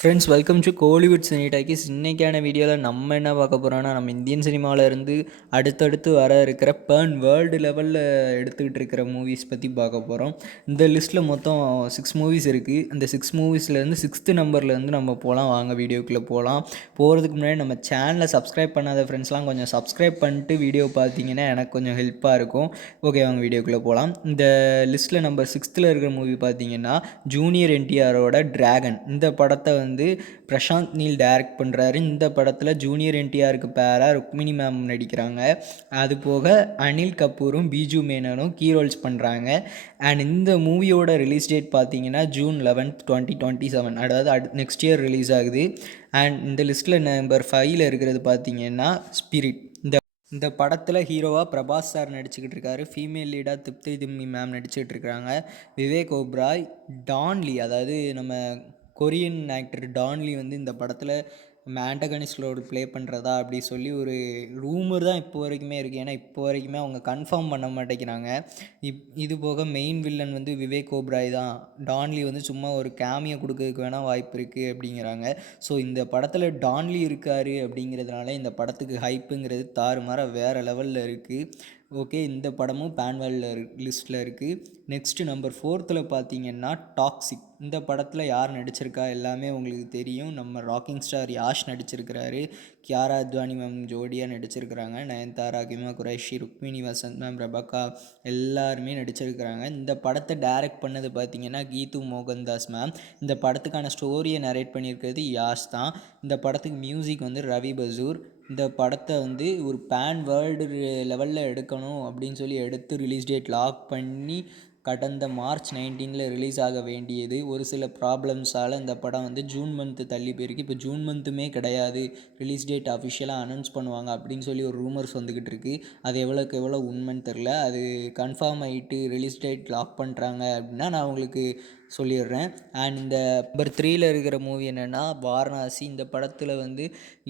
Friends welcome to Kollywood cine talkies. இன்னைக்கான வீடியோவில் நம்ம என்ன பார்க்க போகிறோன்னா, நம்ம இந்தியன் சினிமாவில் இருந்து அடுத்தடுத்து வர இருக்கிற வேர்ல்டு லெவலில் எடுத்துக்கிட்டு இருக்கிற மூவிஸ் பற்றி பார்க்க போகிறோம். இந்த லிஸ்ட்டில் மொத்தம் 6 மூவிஸ் இருக்குது. அந்த 6 மூவிஸ்லேருந்து 6th நம்பர்லேருந்து நம்ம போகலாம். வாங்க வீடியோக்குள்ளே போகலாம். போகிறதுக்கு முன்னாடி நம்ம சேனலை சப்ஸ்கிரைப் பண்ணாத ஃப்ரெண்ட்ஸ்லாம் கொஞ்சம் சப்ஸ்கிரைப் பண்ணிட்டு வீடியோ பார்த்தீங்கன்னா எனக்கு கொஞ்சம் ஹெல்ப்பாக இருக்கும். ஓகே, வாங்க வீடியோக்குள்ளே போகலாம். இந்த லிஸ்ட்டில் நம்பர் 6th இருக்கிற மூவி பார்த்தீங்கன்னா ஜூனியர் என்டிஆரோட டிராகன். இந்த படத்தை பிரசாந்த் நீல் டைரக்ட் பண்ணுறாரு. இந்த படத்தில் ஜூனியர் என்டிஆருக்கு பேராக ருக்மிணி மேம் நடிக்கிறாங்க. அது போக அனில் கபூரும் பிஜு மேனனும் கீ ரோல்ஸ் பண்ணுறாங்க. அண்ட் இந்த மூவியோட ரிலீஸ் டேட் பார்த்தீங்கன்னா June 11th 2027, அதாவது நெக்ஸ்ட் இயர் ரிலீஸ் ஆகுது. அண்ட் இந்த லிஸ்ட்டில் நம்பர் 5ல் இருக்கிறது பார்த்தீங்கன்னா ஸ்பிரிட். இந்த படத்தில் ஹீரோவாக பிரபாஸ் சார் நடிச்சுக்கிட்டு இருக்காரு. ஃபீமேல் லீடாக திருப்தி திம்மி மேம் நடிச்சுக்கிட்டு இருக்கிறாங்க. விவேக் ஓப்ராய், டான்லி, அதாவது நம்ம கொரியன் ஆக்டர் டான்லி இந்த படத்தில் ஆண்டகனிஸ்ட் ரோல் ப்ளே பண்ணுறதா அப்படி சொல்லி ஒரு ரூமர் தான் இப்போ வரைக்குமே இருக்குது. ஏன்னா இப்போ வரைக்குமே அவங்க கன்ஃபார்ம் பண்ண மாட்டேங்கிறாங்க. இது போக மெயின் வில்லன் விவேக் ஓப்ராய் தான். டான்லி சும்மா ஒரு கேமியை கொடுக்கறதுக்கு வேணால் வாய்ப்பு இருக்குது அப்படிங்கிறாங்க. ஸோ இந்த படத்தில் டான்லி இருக்கார் அப்படிங்கிறதுனால இந்த படத்துக்கு ஹைப்புங்கிறது தாறுமாற வேறு லெவலில் இருக்குது. ஓகே, இந்த படமும் வேர்ல்டு லிஸ்ட்டில் இருக்குது. நெக்ஸ்ட்டு நம்பர் 4th பார்த்தீங்கன்னா டாக்ஸிக். இந்த படத்தில் யார் நடிச்சிருக்கா எல்லாமே உங்களுக்கு தெரியும். நம்ம ராக்கிங் ஸ்டார் யாஷ் நடிச்சிருக்கிறாரு. கியாரா அத்வானி மேம் ஜோடியாக நடிச்சிருக்கிறாங்க. நயன்தாரா, கிமா குரேஷி, ருக்மிணி வசந்த் மேம், ரெபக்கா எல்லாருமே நடிச்சிருக்கிறாங்க. இந்த படத்தை டைரக்ட் பண்ணது பார்த்திங்கன்னா கீது மோகன்தாஸ் மேம். இந்த படத்துக்கான ஸ்டோரியை நரேட் பண்ணியிருக்கிறது யாஷ் தான். இந்த படத்துக்கு மியூசிக் ரவி பசூர். இந்த படத்தை ஒரு வேர்ல்டு லெவலில் எடுக்கணும் அப்படின்னு சொல்லி எடுத்து ரிலீஸ் டேட் லாக் பண்ணி கடந்த March 19 ரிலீஸ் ஆக வேண்டியது ஒரு சில ப்ராப்ளம்ஸால் இந்த படம் ஜூன் மந்த்து தள்ளி போயிருக்கு. இப்போ ஜூன் மந்த்துமே கிடையாது, ரிலீஸ் டேட் அஃபிஷியலாக அனௌன்ஸ் பண்ணுவாங்க அப்படின்னு சொல்லி ஒரு ரூமர்ஸ் வந்துக்கிட்டு இருக்குது. அது எவ்வளோக்கு எவ்வளோ உண்மைன்னு தெரில. அது கன்ஃபார்ம் ஆகிட்டு ரிலீஸ் டேட் லாக் பண்ணுறாங்க அப்படின்னா நான் உங்களுக்கு சொல்லிடுறேன். அண்ட் இந்த நம்பர் 3ல் இருக்கிற மூவி என்னென்னா வாரணாசி. இந்த படத்தில்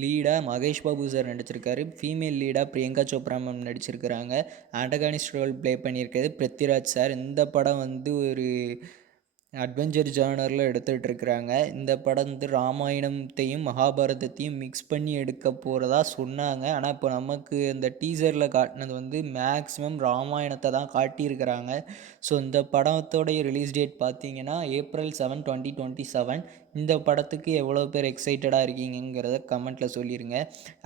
லீடாக மகேஷ் பாபு சார் நடிச்சிருக்காரு. ஃபீமேல் லீடாக பிரியங்கா சோப்ரா மேம் நடிச்சிருக்கிறாங்க. ஆண்டகானிஸ்ட் ரோல் ப்ளே பண்ணியிருக்கிறது பிருத்திவிராஜ் சார். இந்த படம் ஒரு அட்வென்ச்சர் ஜானரில் எடுத்துகிட்டு இருக்கிறாங்க. இந்த படம் ராமாயணத்தையும் மகாபாரதத்தையும் மிக்ஸ் பண்ணி எடுக்க போகிறதா சொன்னாங்க. ஆனால் இப்போ நமக்கு இந்த டீசரில் காட்டினது மேக்ஸிமம் ராமாயணத்தை தான் காட்டியிருக்கிறாங்க. ஸோ இந்த படத்தோடைய ரிலீஸ் டேட் பார்த்தீங்கன்னா April 7, 2027. இந்த படத்துக்கு எவ்வளோ பேர் எக்ஸைட்டடாக இருக்கீங்கிறத கமெண்ட்டில் சொல்லிடுங்க.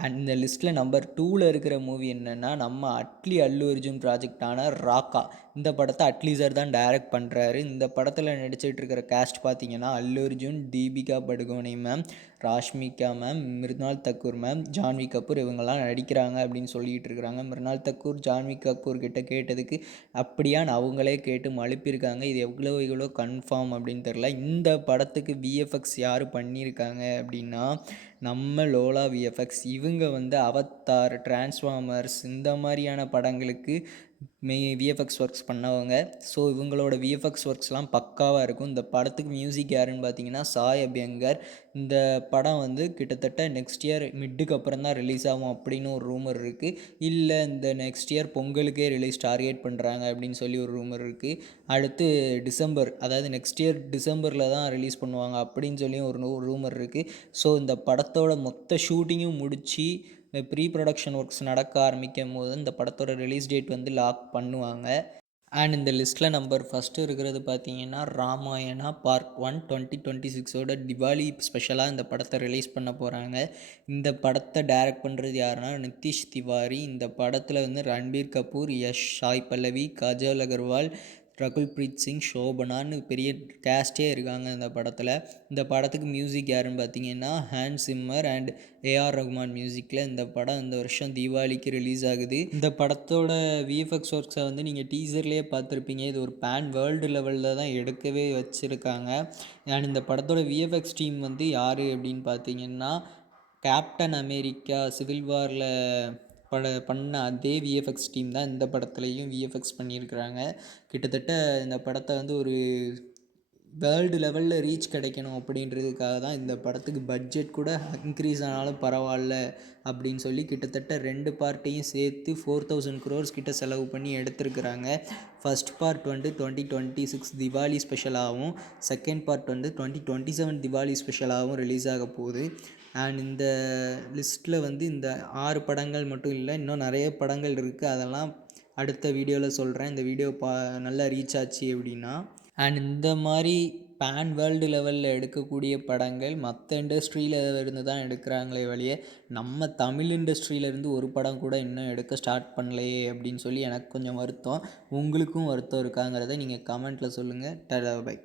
அண்ட் இந்த லிஸ்ட்டில் நம்பர் 2ல் இருக்கிற மூவி என்னென்னா நம்ம அல்லு அர்ஜுன் ப்ராஜெக்டான ராக்கா. இந்த படத்தை அட்லி சார் தான் டைரக்ட் பண்ணுறாரு. இந்த படத்தில் நடிச்சிட்டு இருக்கிற கேஸ்ட் பார்த்தீங்கன்னா Allu Arjun, Deepika Padukone ma'am, Rashmika ma'am, Mrunal Thakur ma'am, Janhvi Kapoor இவங்கெல்லாம் நடிக்கிறாங்க அப்படின்னு சொல்லிகிட்டு இருக்கிறாங்க. மிருனால் தக்கூர் ஜான்வி கபூர் கிட்ட கேட்டதுக்கு அப்படியான்னு அவங்களே கேட்டு மழுப்பியிருக்காங்க. இது எவ்வளோ கன்ஃபார்ம் அப்படின்னு தெரில. இந்த படத்துக்கு விஎஃப்எக்ஸ் யார் பண்ணியிருக்காங்க அப்படின்னா நம்ம லோலா விஎஃப்எக்ஸ். இவங்க அவத்தார், டிரான்ஸ்ஃபார்மர்ஸ் இந்த மாதிரியான படங்களுக்கு விஎஃப்எக்ஸ் ஒர்க்ஸ் பண்ணவங்க. ஸோ இவங்களோட விஎஃப்எக்ஸ் ஒர்க்ஸ்லாம் பக்காவாக இருக்கும். இந்த படத்துக்கு மியூசிக் யாருன்னு பார்த்தீங்கன்னா சாய் அபியங்கர். இந்த படம் கிட்டத்தட்ட நெக்ஸ்ட் இயர் மிட்டுக்கு அப்புறம் தான் ரிலீஸ் ஆகும் அப்படின்னு ஒரு ரூமர் இருக்குது. இல்லை இந்த நெக்ஸ்ட் இயர் பொங்கலுக்கே ரிலீஸ் டார்கெட் பண்ணுறாங்க அப்படின்னு சொல்லி ஒரு ரூமர் இருக்குது. அடுத்து டிசம்பர், அதாவது நெக்ஸ்ட் இயர் டிசம்பரில் தான் ரிலீஸ் பண்ணுவாங்க அப்படின்னு சொல்லி ஒரு ரூமர் இருக்குது. ஸோ இந்த படத்தோட மொத்த ஷூட்டிங்கும் முடித்து ப்ரீ ப்ரொடக்ஷன் ஒர்க்ஸ் நடக்க ஆரம்பிக்கும் போது இந்த படத்தோட ரிலீஸ் டேட் லாக் பண்ணுவாங்க. அண்ட் இந்த லிஸ்ட்டில் நம்பர் ஃபஸ்ட்டு இருக்கிறது பார்த்தீங்கன்னா ராமாயணா பார்ட் 1 2026 திவாலி ஸ்பெஷலாக இந்த படத்தை ரிலீஸ் பண்ண போகிறாங்க. இந்த படத்தை டைரக்ட் பண்ணுறது யாருன்னா நிதிஷ் திவாரி. இந்த படத்தில் ரன்பீர் கபூர், யஷ், சாய் பல்லவி, காஜல் அகர்வால், ரகுல்பிரீத் சிங், ஷோபனான்னு பெரிய கேஸ்டே இருக்காங்க இந்த படத்தில். இந்த படத்துக்கு மியூசிக் யாருன்னு பார்த்தீங்கன்னா Hans Zimmer and AR Rahman மியூசிக்கில் இந்த படம் இந்த வருஷம் தீபாவளிக்கு ரிலீஸ் ஆகுது. இந்த படத்தோட விஎஃப்எக்ஸ் ஒர்க்ஸை நீங்கள் டீசர்லேயே பார்த்துருப்பீங்க. இது ஒரு வேர்ல்டு லெவலில் தான் எடுக்கவே வச்சுருக்காங்க. அண்ட் இந்த படத்தோட விஎஃப்எக்ஸ் டீம் யார் அப்படின்னு பார்த்தீங்கன்னா கேப்டன் அமெரிக்கா சிவில் வாரில் பண்ண அதே விஎஃப்எக்ஸ் டீம் தான் இந்த படத்துலையும் விஎஃப்எக்ஸ் பண்ணியிருக்கிறாங்க. கிட்டத்தட்ட இந்த படத்தை ஒரு வேர்ல்டு லெவலில் ரீச் கிடைக்கணும் அப்படின்றதுக்காக தான் இந்த படத்துக்கு பட்ஜெட் கூட இன்க்ரீஸ் ஆனாலும் பரவாயில்ல அப்படின்னு சொல்லி கிட்டத்தட்ட 2 பார்ட்டையும் சேர்த்து 4000 crores கிட்ட செலவு பண்ணி எடுத்திருக்கிறாங்க. ஃபர்ஸ்ட் பார்ட் வந்து 2026 திவாலி ஸ்பெஷலாகவும், செகண்ட் பார்ட் வந்து 2027 திவாலி ஸ்பெஷலாகவும் ரிலீஸ் ஆக போகுது. அண்ட் இந்த லிஸ்ட்டில் வந்து இந்த 6 படங்கள் மட்டும் இல்லை, இன்னும் நிறைய படங்கள் இருக்குது. அதெல்லாம் அடுத்த வீடியோவில் சொல்கிறேன். இந்த வீடியோ நல்லா ரீச் ஆச்சு அப்படின்னா. அண்ட் இந்த மாதிரி பேன் வேர்ல்டு லெவலில் எடுக்கக்கூடிய படங்கள் மற்ற இண்டஸ்ட்ரியில் இருந்து தான் எடுக்கிறாங்களே வழியே, நம்ம தமிழ் இண்டஸ்ட்ரியிலேருந்து ஒரு படம் கூட இன்னும் எடுக்க ஸ்டார்ட் பண்ணலையே அப்படின்னு சொல்லி எனக்கு கொஞ்சம் வருத்தம். உங்களுக்கும் வருத்தம் இருக்காங்கிறத நீங்கள் கமெண்ட்டில் சொல்லுங்கள். டடா பை.